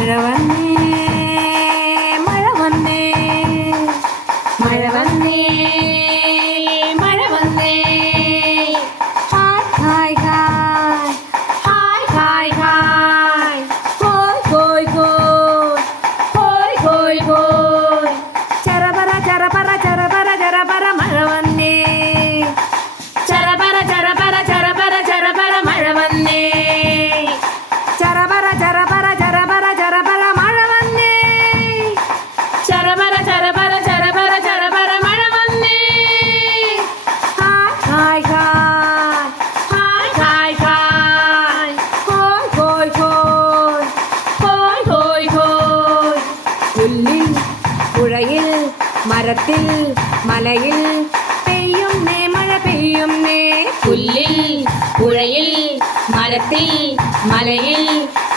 Yeah. Wow. சொல்லில் புழையில் மரத்தில் மலையில் பெய்யும் நே மழை பெய்யும் நே சொல்லில் புழையில் மரத்தில் மலையில்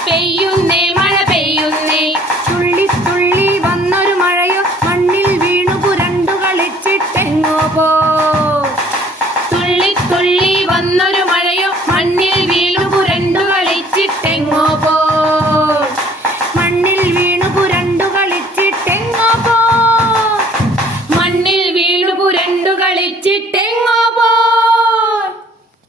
பெய்யும் நே மழை பெய்யும் நே துள்ளி துள்ளி வந்தொரு மழையோ மண்ணில் வீணு புரண்டு கழிச்சிட்டோ போ